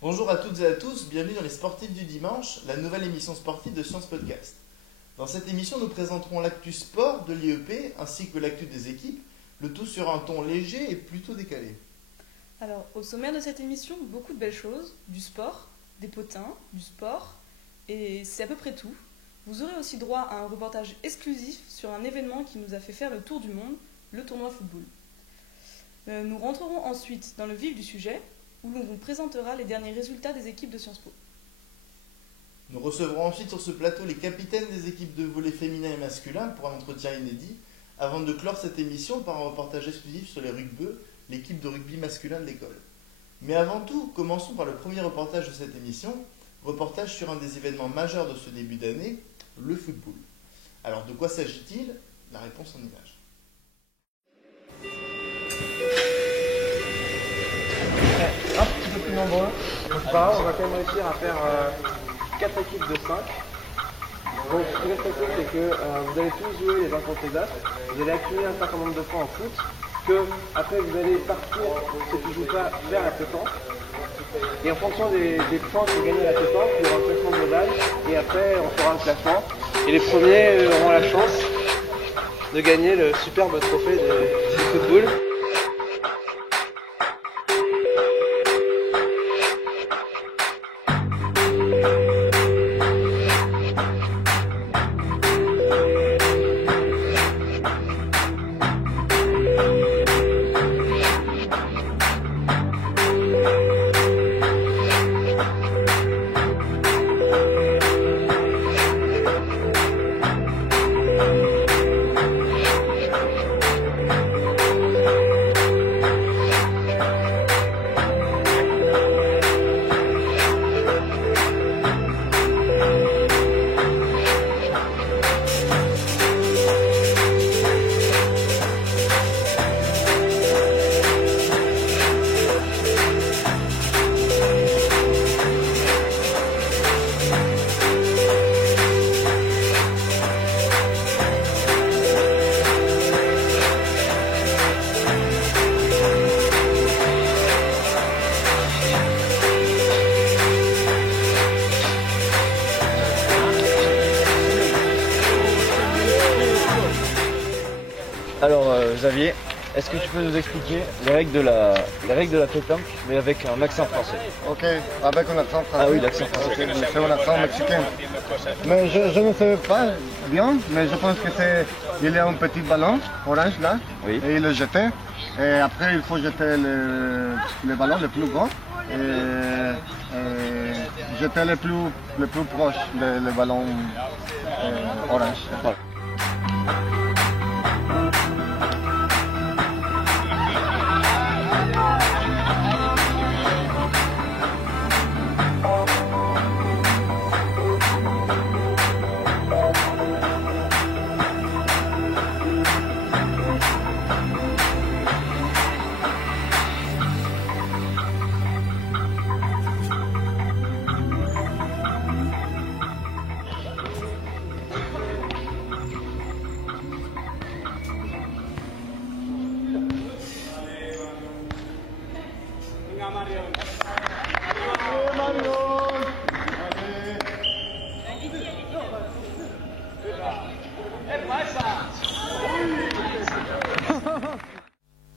Bonjour à toutes et à tous, bienvenue dans les Sportifs du Dimanche, la nouvelle émission sportive de Science Podcast. Dans cette émission, nous présenterons l'actu sport de l'IEP ainsi que l'actu des équipes, le tout sur un ton léger et plutôt décalé. Alors, au sommaire de cette émission, beaucoup de belles choses, du sport, des potins, du sport, et c'est à peu près tout. Vous aurez aussi droit à un reportage exclusif sur un événement qui nous a fait faire le tour du monde, le tournoi football. Nous rentrerons ensuite dans le vif du sujet, où l'on vous présentera les derniers résultats des équipes de Sciences Po. Nous recevrons ensuite sur ce plateau les capitaines des équipes de volley féminin et masculin pour un entretien inédit, avant de clore cette émission par un reportage exclusif sur les rugbeux, l'équipe de rugby masculin de l'école. Mais avant tout, commençons par le premier reportage de cette émission, reportage sur un des événements majeurs de ce début d'année, le football. Alors de quoi s'agit-il? La réponse en images. Un petit peu plus nombreux, donc c'est pas grave, on va quand même réussir à faire 4 équipes de 5. Donc ce qui va se passer, c'est que vous allez tous jouer les uns contre les autres, vous allez accumuler un certain nombre de points en foot, que après vous allez partir, ceux qui ne jouent pas, vers la pétanque. Et en fonction des points que vous gagnez à la pétanque, il y aura un classement global, et après on fera un classement. Et les premiers auront la chance de gagner le superbe trophée du football. Alors Xavier, est-ce que tu peux nous expliquer les règles de la pétanque, mais avec un accent français? Ok, avec un accent français. Ah oui, l'accent français. Ok, c'est un accent mexicain. Mais je ne sais pas bien, mais je pense que il y a un petit ballon orange là, Oui. et il le jette. Et après, il faut jeter le ballon le plus grand et jeter le plus proche le ballon orange. Voilà.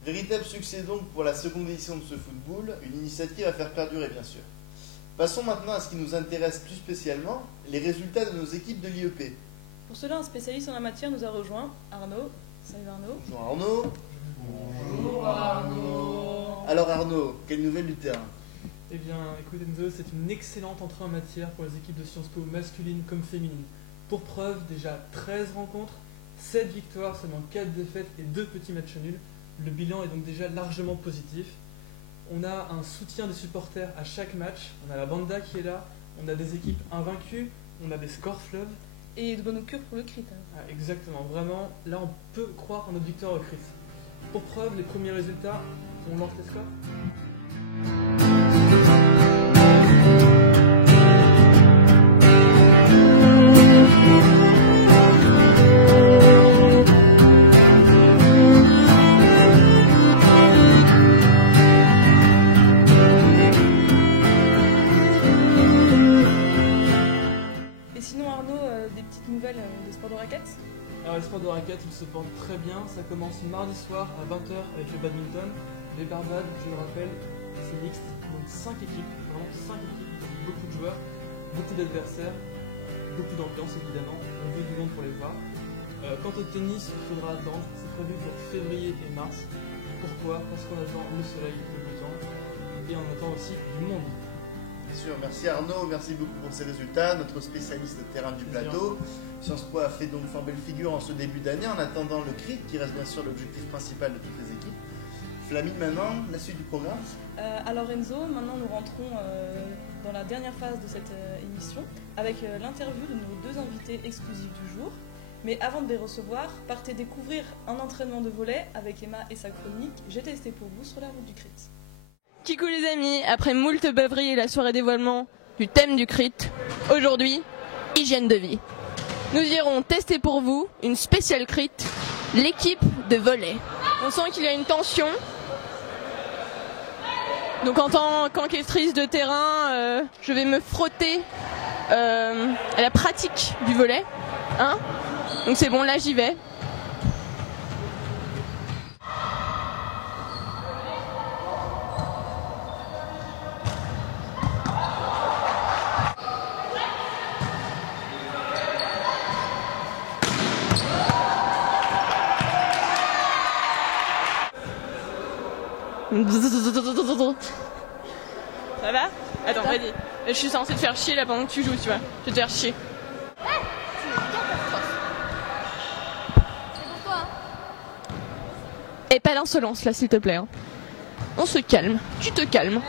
Véritable succès donc pour la seconde édition de ce football, une initiative à faire perdurer bien sûr. Passons maintenant à ce qui nous intéresse plus spécialement, les résultats de nos équipes de l'IEP. Pour cela, un spécialiste en la matière nous a rejoint, Arnaud. Salut Arnaud. Bonjour Arnaud. Bonjour Arnaud. Alors Arnaud, quelle nouvelle du terrain? Eh bien, écoutez Enzo, c'est une excellente entrée en matière pour les équipes de Sciences Po masculines comme féminines. Pour preuve, déjà 13 rencontres, 7 victoires, seulement 4 défaites et 2 petits matchs nuls. Le bilan est donc déjà largement positif. On a un soutien des supporters à chaque match, on a la banda qui est là, on a des équipes invaincues, on a des scores fleuves. Et de bonne augure pour le crit. Ah, exactement, vraiment, là on peut croire en notre victoire au crit. Pour preuve, les premiers résultats, on lance les scores. Alors les sports de raquettes, ils se portent très bien. Ça commence mardi soir à 20h avec le badminton. Les barbades, je le rappelle, c'est mixte. Donc 5 équipes, vraiment 5 équipes, donc beaucoup de joueurs, beaucoup d'adversaires, beaucoup d'ambiance évidemment. On veut du monde pour les voir. Quant au tennis, il faudra attendre. C'est prévu pour février et mars. Pourquoi? Parce qu'on attend le soleil le beau temps. Et on attend aussi du monde. Bien sûr, merci Arnaud, merci beaucoup pour ces résultats. Notre spécialiste de terrain du plateau. Sciences Po a fait donc fort belle figure en ce début d'année en attendant le CRIT qui reste bien sûr l'objectif principal de toutes les équipes. Flamine, maintenant, la suite du programme. Alors Enzo, maintenant nous rentrons dans la dernière phase de cette émission avec l'interview de nos 2 invités exclusifs du jour. Mais avant de les recevoir, partez découvrir un entraînement de volley avec Emma et sa chronique « J'ai testé pour vous sur la route du CRIT ». Kikou les amis, après moult beuveries et la soirée dévoilement du thème du CRIT, aujourd'hui, hygiène de vie. Nous irons tester pour vous une spéciale CRIT, l'équipe de volley. On sent qu'il y a une tension. Donc en tant qu'enquêtrice de terrain, je vais me frotter à la pratique du volley. Hein? Donc c'est bon, là j'y vais. Ça va? Attends, vas-y. Je suis censée te faire chier là pendant que tu joues, tu vois. Je vais te faire chier. Et pas d'insolence là, s'il te plaît. Hein. On se calme. Tu te calmes.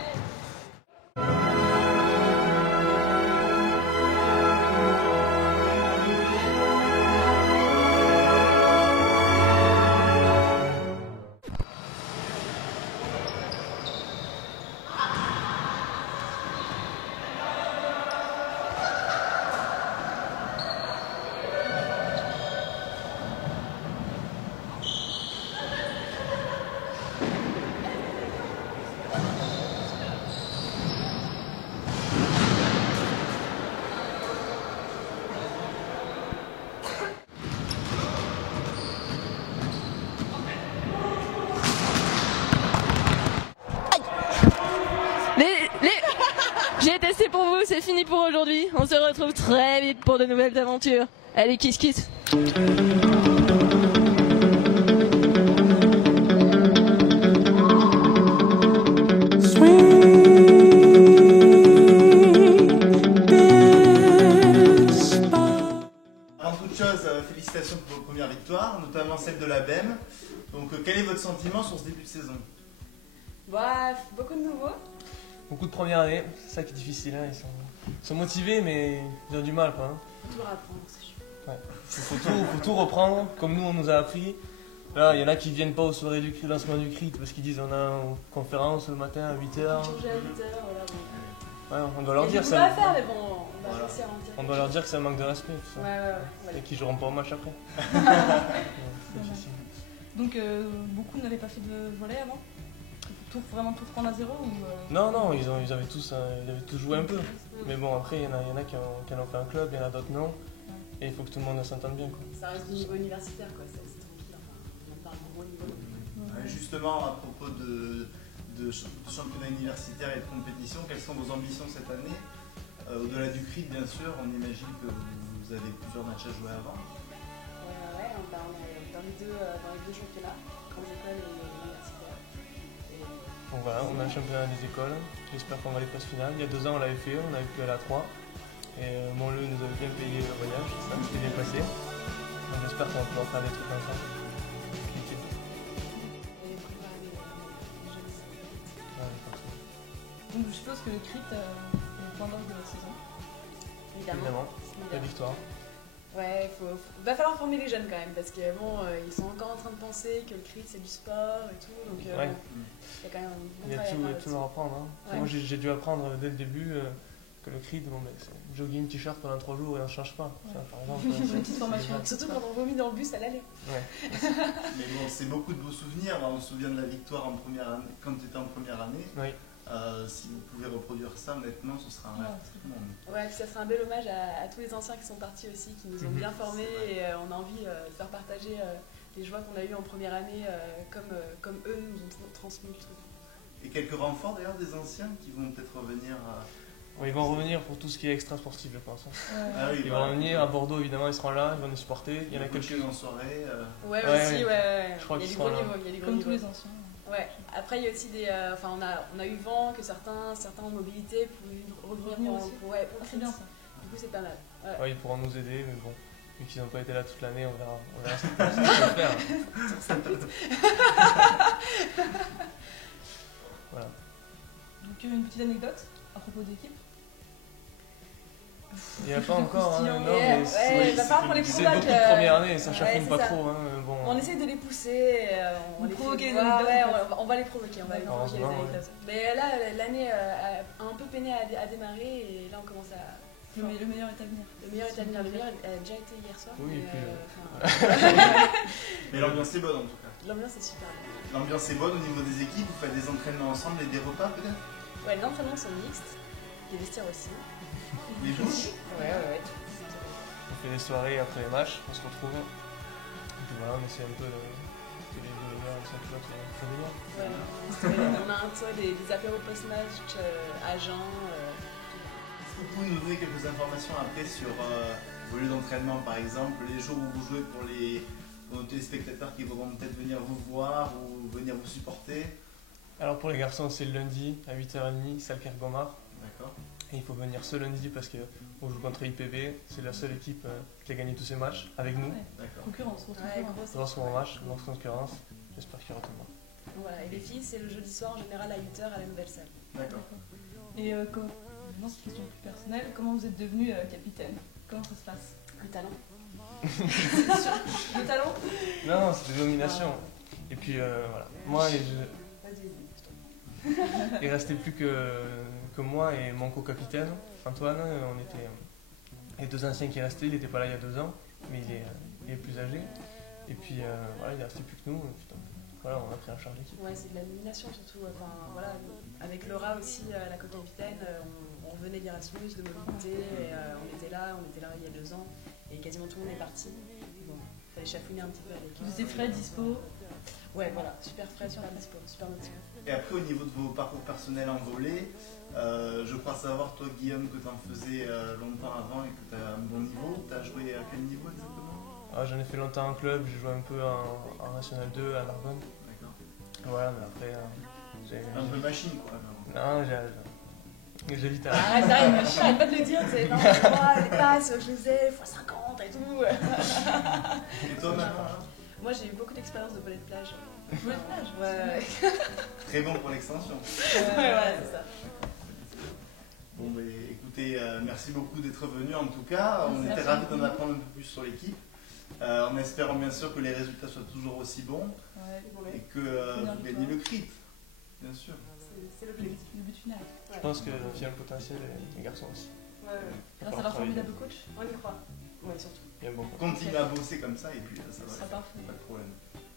J'ai testé pour vous, c'est fini pour aujourd'hui. On se retrouve très vite pour de nouvelles aventures. Allez, kiss kiss. Avant toute chose, félicitations pour vos premières victoires, notamment celle de la BEM. Donc quel est votre sentiment sur ce début de saison? Bref, beaucoup de nouveaux. Beaucoup de première année, c'est ça qui est difficile. Hein. Ils sont motivés, mais ils ont du mal. Quoi, hein. Faut toujours apprendre, c'est sûr. Ouais. Faut tout reprendre, comme nous on nous a appris. Là, il y en a qui viennent pas aux soirées du CRIT, lancement du CRIT, parce qu'ils disent on a une conférence le matin à 8h. Changer à 8h, voilà. Bon. Ouais, on doit leur dire ça. ça. À faire, mais bon, on va réussir à en dire. On doit leur dire que c'est un manque de respect. Tout ça. Ouais. Et qu'ils joueront pas au match après. C'est difficile. Donc, beaucoup n'avaient pas fait de volley avant? Vraiment tout reprendre à zéro ou Non, ils avaient tous joué un peu. Mais bon, après, il y en a qui en ont fait un club, il y en a d'autres non. Et il faut que tout le monde s'entende bien. Quoi. Ça reste du niveau universitaire, quoi. C'est tranquille. Enfin, on parle de gros niveau. Justement, à propos de championnat universitaire et de compétition, quelles sont vos ambitions cette année? Au-delà du CRIT, bien sûr, on imagine que vous avez plusieurs matchs à jouer avant. Ouais, on est dans les deux championnats, grandes écoles et universitaires. Donc voilà, on a le championnat des écoles, j'espère qu'on va les places finales. Il y a 2 ans on l'avait fait, on avait pu aller à 3. Et Montleu nous avait bien payé le voyage, ça s'était bien passé. Donc j'espère qu'on va pouvoir faire des trucs ensemble. Et préparer les jeux. Ouais, parfait. Donc je suppose que le CRIT est le point d'orgue de la saison. Évidemment, la victoire. Ouais, va falloir former les jeunes quand même, parce que bon, ils sont encore en train de penser que le CRIT c'est du sport et tout, donc Ouais. il y a quand même un bon Il y a travail à faire tout leur apprendre. Hein. Ouais. Moi j'ai dû apprendre dès le début que le CRIT, bon, c'est jogging, t-shirt pendant 3 jours et on ne change pas. Ça, par exemple, Une petite formation. Surtout quand on vomit dans le bus à l'aller. Ouais. Mais bon, c'est beaucoup de beaux souvenirs. On se souvient de la victoire en première année, quand tu étais en première année. Oui. Si vous pouvez reproduire ça, honnêtement, ce sera un rêve pour tout le monde. Ouais, puis ça sera un bel hommage à tous les anciens qui sont partis aussi, qui nous ont bien formés et on a envie de faire partager les joies qu'on a eues en première année comme eux nous ont transmis le truc. Et quelques renforts d'ailleurs des anciens qui vont peut-être revenir Ouais, ils vont revenir pour tout ce qui est extra sportif, je pense. Ah oui, Ils vont revenir à Bordeaux, évidemment, ils seront là, ils vont nous supporter. Il y en a quelques en soirée. Ouais, Ouais, aussi, ouais. Je crois Il y a qu'ils des gros seront là. niveaux, il y a des gros Comme niveaux. tous les anciens. Ouais. Après, il y a aussi des. Enfin, on a eu vent que certains en mobilité pouvaient revenir Revenir aussi. pour Ah, c'est bien ça. Du coup, c'est pas mal. Ouais. Ouais, ils pourront nous aider, mais bon, vu qu'ils n'ont pas été là toute l'année, on verra ce qu'ils peuvent faire. Voilà. Donc, une petite anecdote à propos de l'équipe. Il n'y a pas encore, hein, non, Ouais, mais il va falloir qu'on les c'est convainque. beaucoup de première année, ça ouais, chafouine c'est pas ça. trop. Hein, bon. On essaye de les pousser, on les provoquer fait les voir, anecdotes, ouais, en fait. on va les provoquer, on va les provoquer les Heureusement, anecdotes. Mais là, l'année a un peu peiné à démarrer et là on commence à... Le meilleur est à venir. Le meilleur est à venir, le meilleur a déjà été hier soir. Oui, mais, et puis, Mais l'ambiance est bonne en tout cas. l'ambiance est super bien. L'ambiance est bonne au niveau des équipes, vous faites des entraînements ensemble et des repas peut-être? Ouais, les entraînements sont mixtes, les vestiaires aussi. Les douches? Ouais. On fait des soirées après les matchs, on se retrouve. Et puis voilà, on essaie un peu que les meilleurs et les autres faut venir. Ouais, on a un peu des apéros post-match à Jeun. Est-ce que vous pouvez nous donner quelques informations après sur vos lieux d'entraînement par exemple, les jours où vous jouez pour nos téléspectateurs qui vont peut-être venir vous voir ou venir vous supporter? Alors pour les garçons, c'est le lundi à 8h30, salle Kergomar. D'accord. Et il faut venir ce lundi parce qu'on joue contre IPB, c'est la seule équipe qui a gagné tous ses matchs avec nous. Ouais. D'accord. Concurrence, grosse Ouais, concurrence. Grosse bon match, grosse concurrence. J'espère qu'il y aura tout le monde. Voilà, et les filles, c'est le jeudi soir en général à 8h à la nouvelle salle. D'accord. Et maintenant, c'est une question plus personnelle. Comment vous êtes devenu capitaine? Comment ça se passe? Le talent. Le talent? Non, c'est des nominations. Et puis voilà. Moi, il restait plus que moi et mon co-capitaine, Antoine. On était les deux anciens qui restaient, il n'était pas là il y a 2 ans, mais il est plus âgé. Et puis voilà, il ne restait plus que nous. Putain. Voilà, on a pris en charge l'équipe. Ouais, c'est de la nomination surtout. Enfin, voilà, avec Laura aussi, la co-capitaine, on venait d'Erasmus, de mobilité, et on était là il y a 2 ans, et quasiment tout le monde est parti. Bon, il fallait chafouiner un petit peu avec. Vous étiez frais, dispo? Ouais, voilà, super frais sur la dispo, super motivé. Et après, au niveau de vos parcours personnels en volley, je crois savoir, toi, Guillaume, que tu en faisais longtemps avant et que tu as un bon niveau. Tu as joué à quel niveau exactement? J'en ai fait longtemps en club, j'ai joué un peu en National 2 à Narbonne. D'accord. Voilà, mais après, j'ai. Un peu machine, quoi. Non, j'ai vite Ah, arrêté. j'arrête pas de le dire, c'est non, moi, les passes, je faisais x50 et tout. Et toi, maintenant? Moi, j'ai eu beaucoup d'expérience de volley de plage. Volley de plage? Ouais. Très bon pour l'extension. Ouais, voilà, c'est ça. Bon, mais écoutez, merci beaucoup d'être venu en tout cas. On était ravis d'en apprendre un peu plus sur l'équipe. En espérant bien sûr que les résultats soient toujours aussi bons et que vous gagnez le crit, bien sûr. C'est le but final. Je pense que les filles ont le potentiel et les garçons aussi. Ouais. Grâce à leur formidable coach. On y croit. Ouais, surtout. Il y a un bon coach. Continuez à bosser comme ça et puis ça va Ce sera faire, parfait. pas de problème.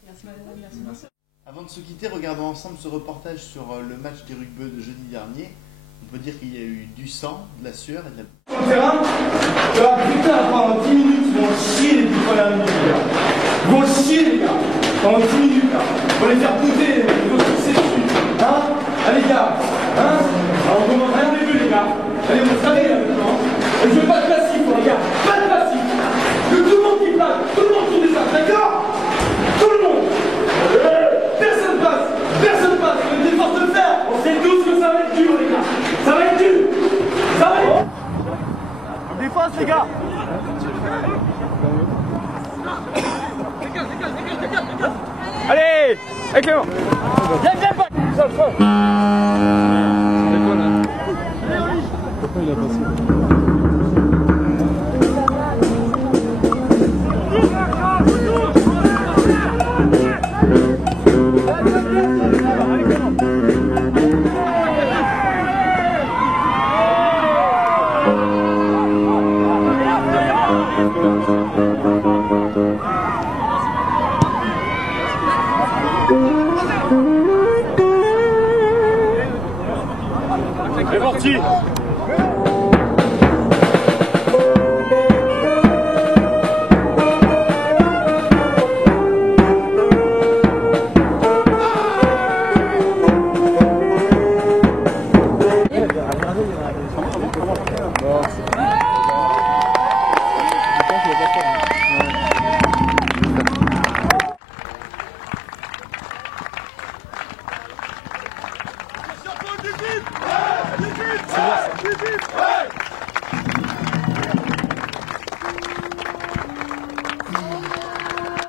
Merci madame, merci. Avant de se quitter, regardons ensemble ce reportage sur le match des rugby de jeudi dernier. On peut dire qu'il y a eu du sang, de la sueur et de la... Sur le terrain, putain, pendant 10 minutes, ils vont chier les petits problèmes, les gars. Ils vont chier, les gars. Pendant 10 minutes, là. Ils vont les faire bouter, ils vont se pousser dessus. Hein? Allez, les gars. Hein? Alors, on commence rien des deux, les gars. Allez, on se réveille, là, maintenant. Et je veux pas de passif, les gars. Pas de passif. Que tout le monde qui passe, tout le monde qui descend, d'accord? Tout le monde. Personne passe. Personne passe. On est des forces de fer. On sait tous que ça va être dur, les gars. Ça va être dur. Ça va être... Défense, les gars. Allez, avec Clément. Viens pas. Pourquoi il a passé? parti.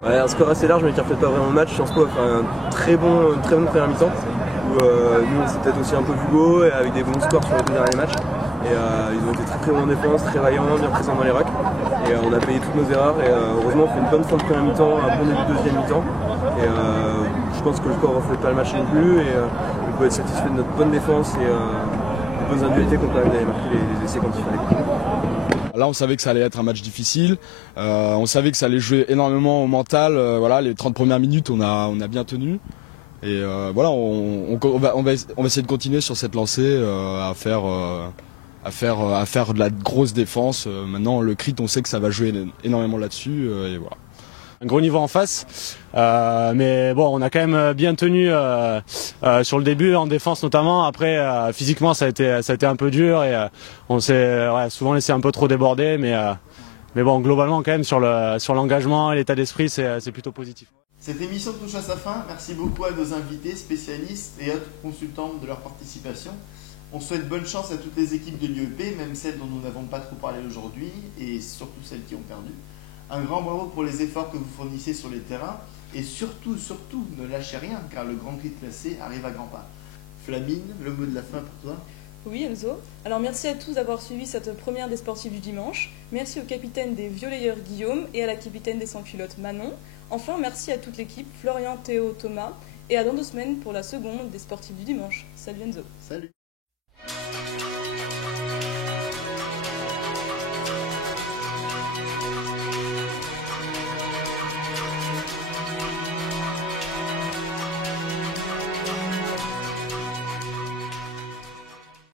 Ouais, un score assez large mais qui reflète pas vraiment le match. Sciences Po a fait une très bonne première mi-temps où nous on s'est peut-être aussi un peu Hugo et avec des bons scores sur les deux derniers matchs. Et ils ont été très bons en défense, très vaillants, bien présents dans les racks. Et on a payé toutes nos erreurs et heureusement on fait une bonne fin de première mi-temps, un bon début de deuxième mi-temps. Et je pense que le score ne reflète pas le match non plus et on peut être satisfait de notre bonne défense et des bonnes individualités qu'on peut d'aller marquer les essais quand il fallait. Là, on savait que ça allait être un match difficile. On savait que ça allait jouer énormément au mental. Voilà, les 30 premières minutes, on a bien tenu. Et voilà, on va essayer de continuer sur cette lancée à faire de la grosse défense. Maintenant, le crit, on sait que ça va jouer énormément là-dessus. Et voilà. Un gros niveau en face, mais bon, on a quand même bien tenu sur le début, en défense notamment. Après, physiquement, ça a été un peu dur et on s'est souvent laissé un peu trop déborder, mais bon, globalement, quand même, sur l'engagement et l'état d'esprit, c'est plutôt positif. Cette émission touche à sa fin. Merci beaucoup à nos invités, spécialistes et autres consultants de leur participation. On souhaite bonne chance à toutes les équipes de l'IEP, même celles dont nous n'avons pas trop parlé aujourd'hui, et surtout celles qui ont perdu. Un grand bravo pour les efforts que vous fournissez sur les terrains et surtout, ne lâchez rien car le grand crit classé arrive à grands pas. Flamine, le mot de la fin pour toi? Oui, Enzo. Alors merci à tous d'avoir suivi cette première des sportifs du dimanche. Merci au capitaine des volleyeurs Guillaume et à la capitaine des sans-culottes Manon. Enfin, merci à toute l'équipe, Florian, Théo, Thomas, et à dans 2 semaines pour la seconde des sportifs du dimanche. Salut Enzo. Salut.